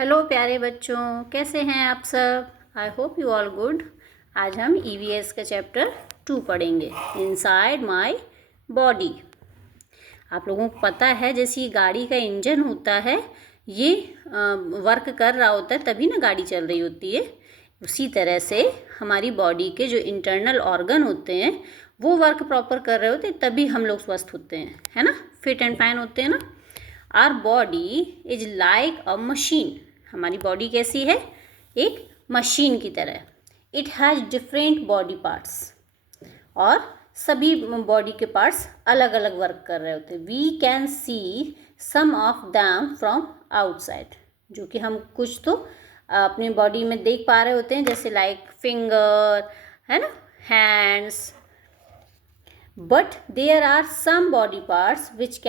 Hello प्यारे बच्चों, कैसे हैं आप सब। I hope you all good. आज हम ईवीएस का चैप्टर 2 पढ़ेंगे, इनसाइड माय बॉडी। आप लोगों को पता है जैसे गाड़ी का इंजन होता है, ये वर्क कर रहा होता है तभी ना गाड़ी चल रही होती है। उसी तरह से हमारी बॉडी के जो इंटरनल ऑर्गन होते हैं वो वर्क प्रॉपर कर रहे होते हैं, तभी हम लोग स्वस्थ होते हैं, है ना, फिट एंड फाइन होते हैं ना। Our body is like a machine. हमारी बॉडी कैसी है? एक मशीन की तरह। It has different body parts, और सभी बॉडी के पार्ट्स अलग अलग वर्क कर रहे होते हैं। We can see some of them from outside, जो कि हम कुछ तो अपनी बॉडी में देख पा रहे होते हैं, जैसे लाइक फिंगर, है ना, hands. But there are some body parts which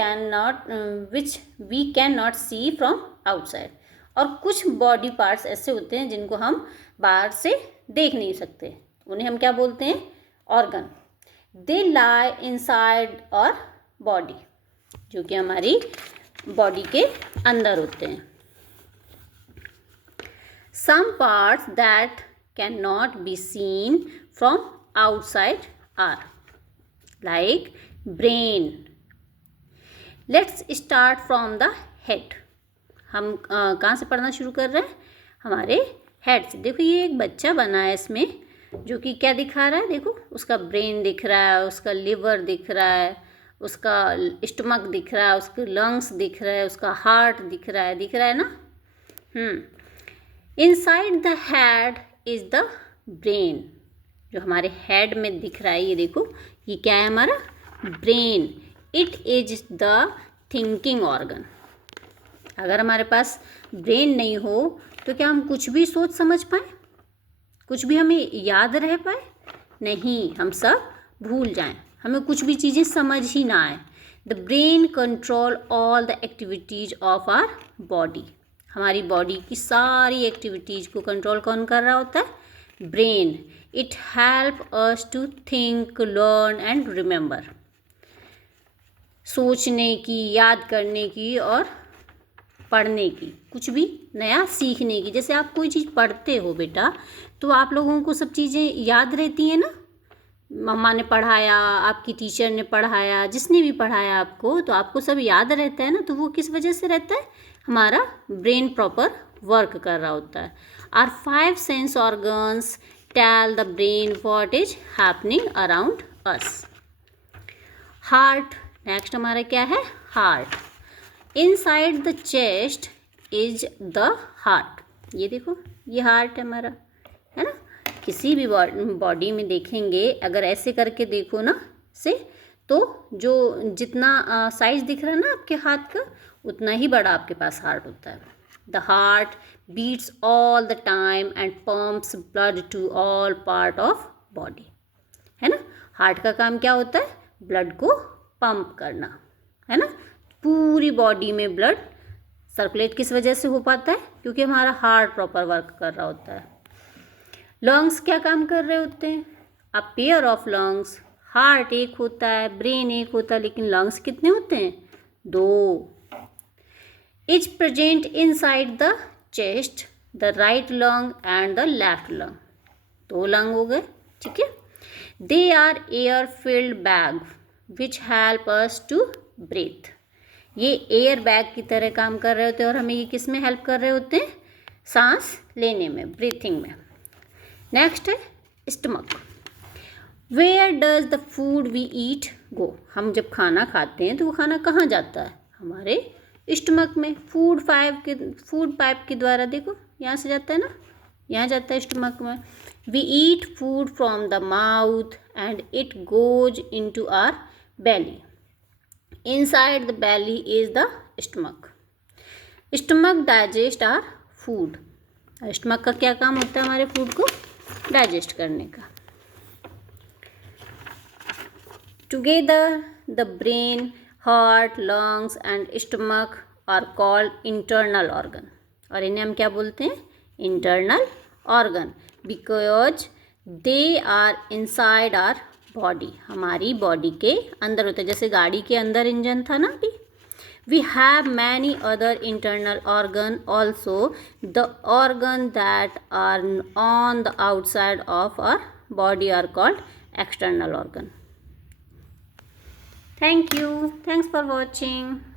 we cannot see from outside. और कुछ बॉडी पार्ट्स ऐसे होते हैं जिनको हम बाहर से देख नहीं सकते, उन्हें हम क्या बोलते हैं? ऑर्गन। दे लाई इनसाइड और बॉडी, जो कि हमारी बॉडी के अंदर होते हैं। Some parts that cannot be seen from outside are like brain. Let's start from the head. हम कहाँ से पढ़ना शुरू कर रहे हैं? हमारे हेड से। देखो ये एक बच्चा बना है इसमें, जो कि क्या दिखा रहा है? देखो उसका ब्रेन दिख रहा है, उसका लिवर दिख रहा है, उसका स्टमक दिख रहा है, उसके लंग्स दिख रहा है, उसका हार्ट दिख रहा है ना। Inside the head is the brain. जो हमारे हेड में दिख रहा है, ये देखो, ये क्या है? हमारा brain. It is the thinking organ. अगर हमारे पास ब्रेन नहीं हो तो क्या हम कुछ भी सोच समझ पाए? कुछ भी हमें याद रह पाए? नहीं, हम सब भूल जाएं, हमें कुछ भी चीज़ें समझ ही ना आए। The brain control all the activities of our body. हमारी बॉडी की सारी एक्टिविटीज को कंट्रोल कौन कर रहा होता है? Brain. It help us to think, learn and remember. सोचने की, याद करने की और पढ़ने की, कुछ भी नया सीखने की। जैसे आप कोई चीज़ पढ़ते हो बेटा, तो आप लोगों को सब चीज़ें याद रहती हैं ना। मम्मा ने पढ़ाया, आपकी टीचर ने पढ़ाया, जिसने भी पढ़ाया आपको, तो आपको सब याद रहता है ना। तो वो किस वजह से रहता है? हमारा ब्रेन प्रॉपर वर्क कर रहा होता है। Our 5 sense organs tell the brain what is happening around us. Heart next हमारा क्या है? Heart. Inside the chest is the heart. ये देखो, ये हार्ट है हमारा, है ना। किसी भी बॉडी में देखेंगे, अगर ऐसे करके देखो ना से, तो जो जितना साइज दिख रहा है ना आपके हाथ का, उतना ही बड़ा आपके पास हार्ट होता है। The heart beats all the time and pumps blood to all part of body, है ना। हार्ट का काम क्या होता है? ब्लड को पंप करना, है ना। पूरी बॉडी में ब्लड सर्कुलेट किस वजह से हो पाता है? क्योंकि हमारा हार्ट प्रॉपर वर्क कर रहा होता है। लंग्स क्या काम कर रहे होते हैं? A pair of lungs. Heart एक होता है, ब्रेन एक होता है, लेकिन लंग्स कितने होते हैं? 2। Is present inside the chest, the right lung and the left lung. 2 lung हो गए, ठीक है। They are air filled bag which help us to breathe. ये एयर बैग की तरह काम कर रहे होते हैं, और हमें ये किस में हेल्प कर रहे होते हैं? सांस लेने में, ब्रीथिंग में। नेक्स्ट है stomach. Where does the food we eat go. हम जब खाना खाते हैं तो वो खाना कहाँ जाता है? हमारे स्टमक में। फूड पाइप के द्वारा, देखो यहाँ से जाता है ना, यहाँ जाता है स्टमक में। We eat food from the mouth and it goes into our belly. Inside the belly is the stomach. Stomach digest our food. Stomach का क्या काम होता है? हमारे फूड को डाइजेस्ट करने का। Together the brain, heart, lungs and stomach are called internal organ. और इन्हें हम क्या बोलते हैं? Internal organ, because they are inside our body. हमारी बॉडी के अंदर होते हैं। जैसे गाड़ी के अंदर इंजन था ना अभी, We have many other internal organ also. The organ that are on the outside of our body are called external organ. Thank you. Thanks for watching.